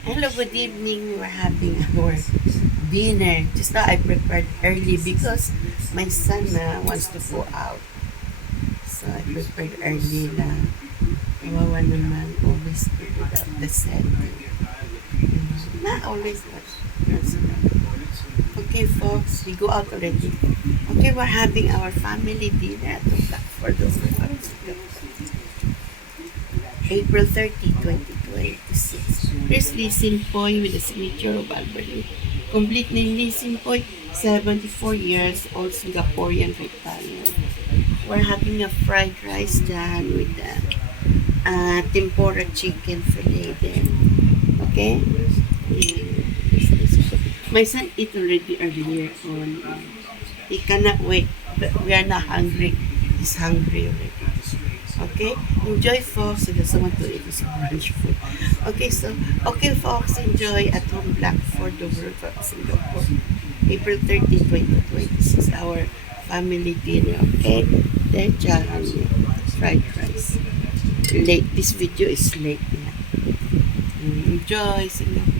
Hello, good evening. We're having our dinner. Just now I prepared early because my son wants to go out. So I prepared early na kawawa naman always without the setting. Not always, but once in a while. Okay, folks, we go out already. Okay, we're having our family dinner at the Blackford Overlook. April 30, 2026. Here's Lee Sin Poy with the signature of Albany. Complete name Lee Sin Poy, 74 years old Singaporean Italian. We're having a fried rice done with the tempura chicken fillet then. Okay? My son ate already earlier on. He cannot wait, but we are not hungry. He's hungry already. Okay? Enjoy, folks. He doesn't want to eat his brunch food. Okay, folks, enjoy at home Blackford over Singapore. April 30, 2026, our family dinner. Okay? Then, fried rice. Late. This video is late. Yeah. Enjoy Singapore.